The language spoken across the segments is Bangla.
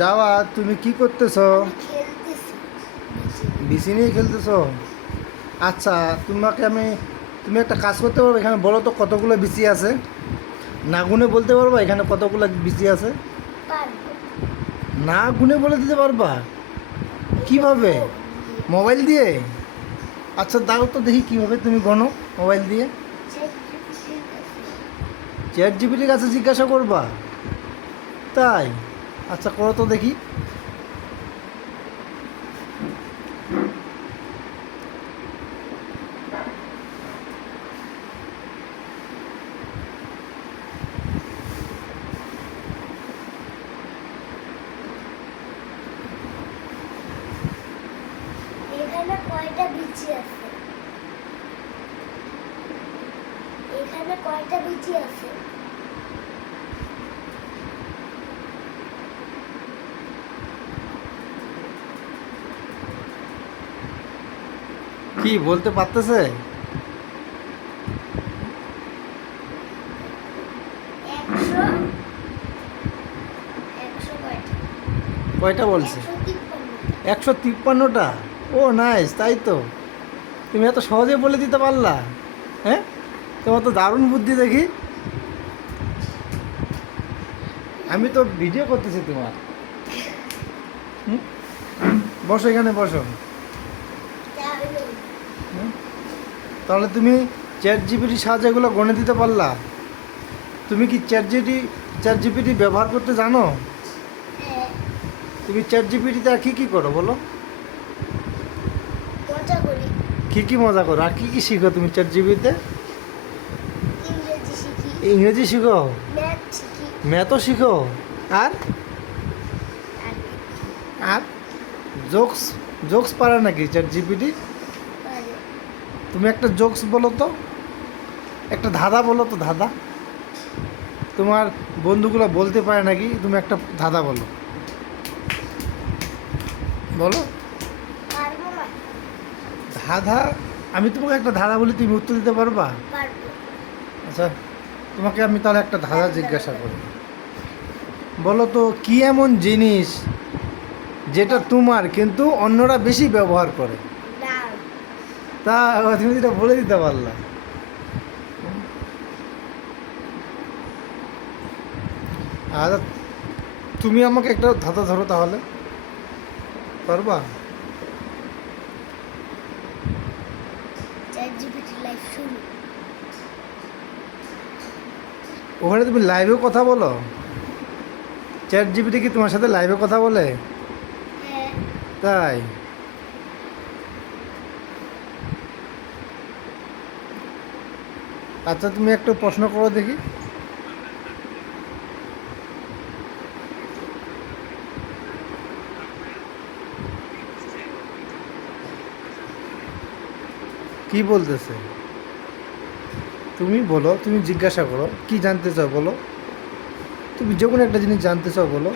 যাওয়া, তুমি কি করতেছ? খেলতেছি। বিসি নিয়ে খেলতেছ? আচ্ছা, তুমি একটা কাজ করতে পারবে, এখানে বলো তো কতগুলো বিসি আছে? না গুনে বলতে পারবা এখানে কতগুলো বিসি আছে? পারবো। না গুনে বলে দিতে পারবা? কিভাবে? মোবাইল দিয়ে? আচ্ছা দাও তো দেখি কিভাবে তুমি গণো মোবাইল দিয়ে। চ্যাট জিপিটির কাছে জিজ্ঞাসা করবা? তাই? আচ্ছা করো তো দেখি। এখানে কয়টা বিচি আছে? এখানে কয়টা বিচি আছে? কি বলতে পারতেছে? 100। 100 কয়টা? কয়টা বলছে? 153। 153টা। ও নাইস, তাই তো। তুমি এত সহজে বলে দিতে পারলা? হ্যাঁ, তোমার তো দারুণ বুদ্ধি দেখি। আমি তো ভিডিও করতেছি তোমার। হুম? বসো, এখানে বসো। তাহলে হুম? তাহলে তুমি চ্যাট জিপিটির সাহায্যে এগুলো গণে দিতে পারলা? তুমি কি চ্যাট জিপিটি ব্যবহার করতে জানো? হ্যাঁ, তুমি চ্যাট জিপিটিতে আর কী কী করো বলো? মজা করি। কী কী মজা করো আর কী কী শিখো তুমি চ্যাট জিপিটিতে? ইংরেজি শিখি, ইংরেজি শিখো, ম্যাথ শিখি। ম্যাথও শিখো, আর আর আর জোকস জোকস পারে নাকি চ্যাট জিপিটি? পারে। তুমি একটা জোকস বলো তো, একটা ধাঁধা বলো তো, ধাঁধা। তোমার বন্ধুগুলো বলতে পারে নাকি, তুমি একটা ধাঁধা বলো, বলো পারবো না। ধাঁধা। আমি তোমাকে একটা ধাঁধা বলি, তুমি উত্তর দিতে পারবা? পারবো। আচ্ছা, তোমাকে আমি তাহলে একটা ধাঁধা জিজ্ঞাসা করি। বলো তো কি এমন জিনিস যেটা তোমার কিন্তু অন্যরা বেশি ব্যবহার করে? নাম। তা তুমি যেটা বলে দিতে পারলা। আর তুমি আমাকে একটা ধাঁধা ধরো তাহলে, পারবা? চ্যাট জিপিটি লাইভ শুরু। ওখানে তুমি লাইভে কথা বলো? চ্যাট জিপিটি কি তোমার সাথে লাইভে কথা বলে? হ্যাঁ, তাই? আচ্ছা তুমি একটা প্রশ্ন করো দেখি। কি বলতেছে? তুমি বলো, তুমি জিজ্ঞাসা করো কি জানতে চাও বলো। তুমি যে কোনো একটা জিনিস জানতে চাও বলো।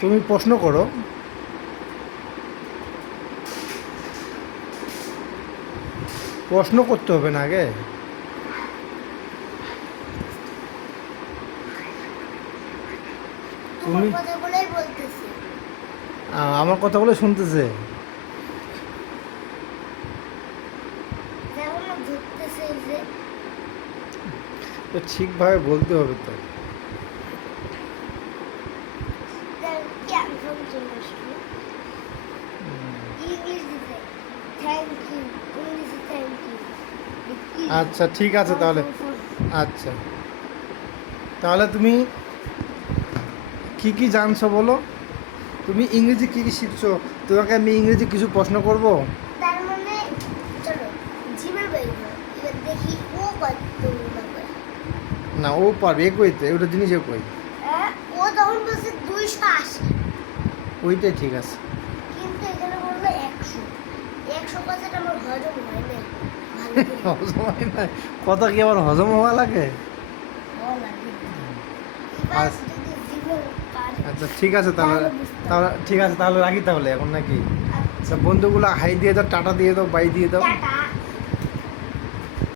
তুমি প্রশ্ন করো। প্রশ্ন করতে হবে না আগে? তোমার তুমি কথাগুলোই বলতেছি। আমার কথাগুলো শুনতেছে? যেমন ধরতেছে এই যে তো ঠিকভাবে বলতে হবে তো। ক্যান্সার চলে আসলো। ইংলিশ দিতে থ্যাংক ইউ, ইংলিশে থ্যাংক ইউ। আচ্ছা ঠিক আছে তাহলে। আচ্ছা তাহলে তুমি কি কি জানছো বলো। তুমি ইংরেজি কি কি শিখছো? তোমাকে আমি ইংরেজি কিছু প্রশ্ন করব। তার মানে চলো জিমের বাইরে এবার দেখি ও কতগুলো পারে। না ও পারবে, একই তো ওটা জিনিস একই। ও তখন বলছে 280, ওইটাই ঠিক আছে। কিন্তু এখানে বললো 100। 100 কথাটা আমার হজম হয় না ভালো করে। হজম হয় না? কথা কি আবার হজম হওয়া লাগে? ভালো লাগে না। এবার আচ্ছা যদি জীবন পারে আচ্ছা ঠিক আছে তাহলে। তাহলে বুঝতে তাহলে ঠিক আছে তাহলে রাখি তাহলে এখন নাকি? আচ্ছা তা বন্ধুগুলো হাই দিয়ে দাও, টাটা দিয়ে দাও, বাই দিয়ে দাও। টাটা।